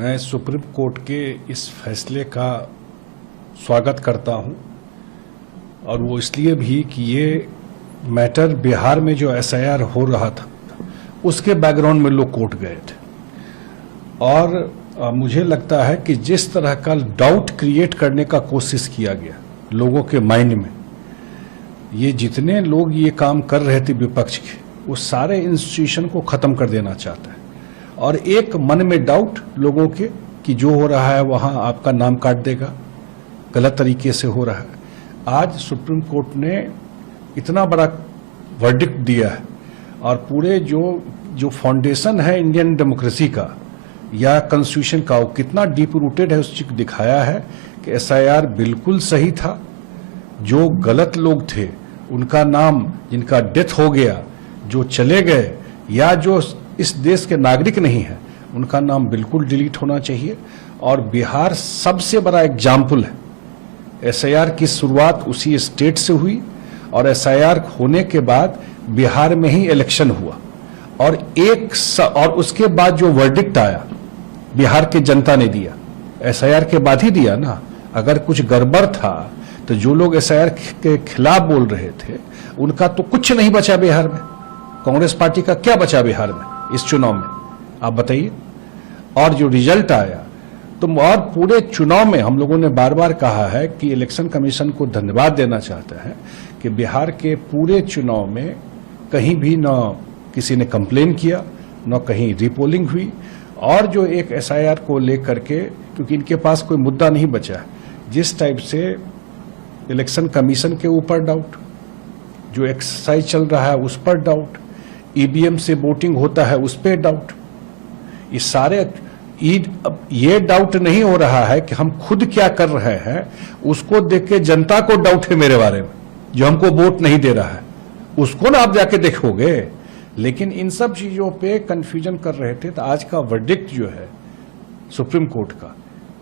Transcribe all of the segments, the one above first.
मैं supreme court के इस फैसले का स्वागत करता हूं और वो इसलिए भी कि ये मैटर बिहार में जो एसआईआर हो रहा था उसके बैकग्राउंड में लोग कोर्ट गए थे और मुझे लगता है कि जिस तरह का डाउट क्रिएट करने का कोशिश किया गया लोगों के माइंड में, ये जितने लोग ये काम कर रहे थे विपक्ष के, वो सारे इंस्टीट्यूशन को खत्म कर देना चाहता है और एक मन में डाउट लोगों के कि जो हो रहा है वहां आपका नाम काट देगा, गलत तरीके से हो रहा है। आज सुप्रीम कोर्ट ने इतना बड़ा वर्डिक्ट दिया है और पूरे जो फाउंडेशन है इंडियन डेमोक्रेसी का या कॉन्स्टिट्यूशन का, वो कितना डीप रूटेड है उस चीज दिखाया है कि एसआईआर बिल्कुल सही था। जो गलत लोग थे उनका नाम, जिनका डेथ हो गया, जो चले गए या जो इस देश के नागरिक नहीं है, उनका नाम बिल्कुल डिलीट होना चाहिए। और बिहार सबसे बड़ा एग्जाम्पल है। एसआईआर की शुरुआत उसी स्टेट से हुई और एसआईआर होने के बाद बिहार में ही इलेक्शन हुआ और उसके बाद जो वर्डिक्ट आया बिहार की जनता ने दिया, एसआईआर के बाद ही दिया ना। अगर कुछ गड़बड़ था तो जो लोग एसआईआर के खिलाफ बोल रहे थे उनका तो कुछ नहीं बचा बिहार में। कांग्रेस पार्टी का क्या बचा बिहार में इस चुनाव में, आप बताइए। और जो रिजल्ट आया तो और पूरे चुनाव में हम लोगों ने बार बार कहा है कि इलेक्शन कमीशन को धन्यवाद देना चाहते हैं कि बिहार के पूरे चुनाव में कहीं भी न किसी ने कंप्लेन किया, न कहीं रीपोलिंग हुई। और जो एक एसआईआर को लेकर के, क्योंकि इनके पास कोई मुद्दा नहीं बचा है, जिस टाइप से इलेक्शन कमीशन के ऊपर डाउट, जो एक्सरसाइज चल रहा है उस पर डाउट, ईवीएम से वोटिंग होता है उस पर डाउट, इस सारे ये डाउट नहीं हो रहा है कि हम खुद क्या कर रहे हैं, उसको देख के जनता को डाउट है मेरे बारे में, जो हमको वोट नहीं दे रहा है उसको ना आप जाके देखोगे। लेकिन इन सब चीजों पे कंफ्यूजन कर रहे थे। तो आज का वर्डिक्ट जो है सुप्रीम कोर्ट का,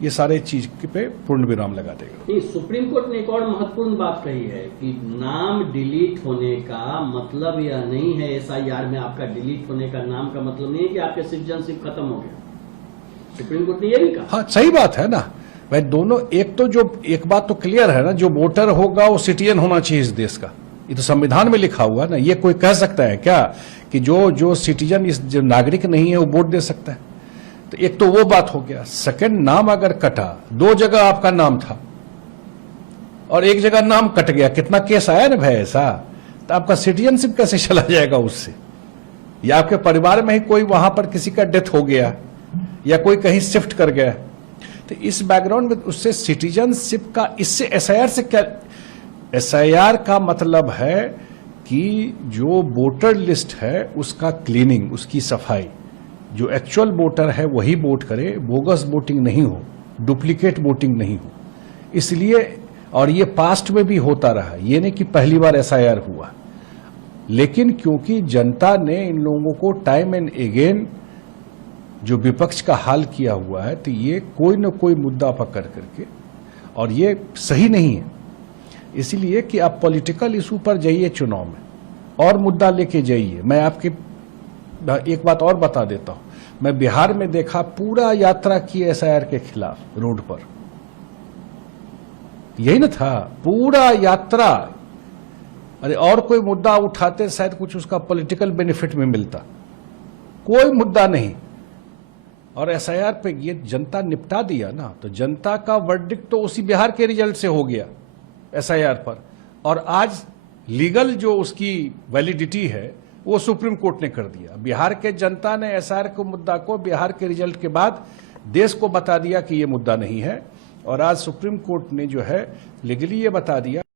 ये सारे चीज पे पूर्ण विराम लगा देगा। सुप्रीम कोर्ट ने एक और महत्वपूर्ण बात कही है कि नाम डिलीट होने का मतलब यह नहीं है, एसआईआर में आपका डिलीट होने का नाम का मतलब नहीं है कि आपके सिटीजनशिप खत्म हो गया। सुप्रीम कोर्ट ने यह भी कहा। हाँ, सही बात है ना भाई। दोनों, एक बात तो क्लियर है ना, जो वोटर होगा वो सिटीजन होना चाहिए इस देश का। ये तो संविधान में लिखा हुआ है ना। ये कोई कह सकता है क्या कि जो सिटीजन, इस जो नागरिक नहीं है वो वोट दे सकता है? तो एक तो वो बात हो गया। सेकंड, नाम अगर कटा, दो जगह आपका नाम था और एक जगह नाम कट गया, कितना केस आया ना भाई ऐसा। तो आपका सिटीजनशिप कैसे चला जाएगा उससे? या आपके परिवार में ही कोई वहां पर किसी का डेथ हो गया या कोई कहीं शिफ्ट कर गया, तो इस बैकग्राउंड में उससे सिटीजनशिप का, इससे एसआईआर से क्या? एसआईआर का मतलब है कि जो वोटर लिस्ट है उसका क्लीनिंग, उसकी सफाई, जो एक्चुअल वोटर है वही वोट करे, बोगस वोटिंग नहीं हो, डुप्लीकेट वोटिंग नहीं हो। इसलिए, और ये पास्ट में भी होता रहा, ये नहीं कि पहली बार एसआईआर हुआ। लेकिन क्योंकि जनता ने इन लोगों को टाइम एंड अगेन जो विपक्ष का हाल किया हुआ है, तो ये कोई न कोई मुद्दा पकड़ करके, और ये सही नहीं है। इसलिए कि आप पॉलिटिकल इशू पर जाइए चुनाव में और मुद्दा लेके जाइए। मैं आपके एक बात और बता देता हूं, मैं बिहार में देखा पूरा यात्रा की एसआईआर के खिलाफ रोड पर, यही ना था पूरा यात्रा। अरे और कोई मुद्दा उठाते शायद कुछ उसका पॉलिटिकल बेनिफिट में मिलता, कोई मुद्दा नहीं। और एसआईआर पे ये जनता निपटा दिया ना। तो जनता का वर्डिक्ट तो उसी बिहार के रिजल्ट से हो गया एसआईआर पर, और आज लीगल जो उसकी वैलिडिटी है वो सुप्रीम कोर्ट ने कर दिया। बिहार के जनता ने एसआईआर के मुद्दा को बिहार के रिजल्ट के बाद देश को बता दिया कि ये मुद्दा नहीं है, और आज सुप्रीम कोर्ट ने जो है लीगली ये बता दिया।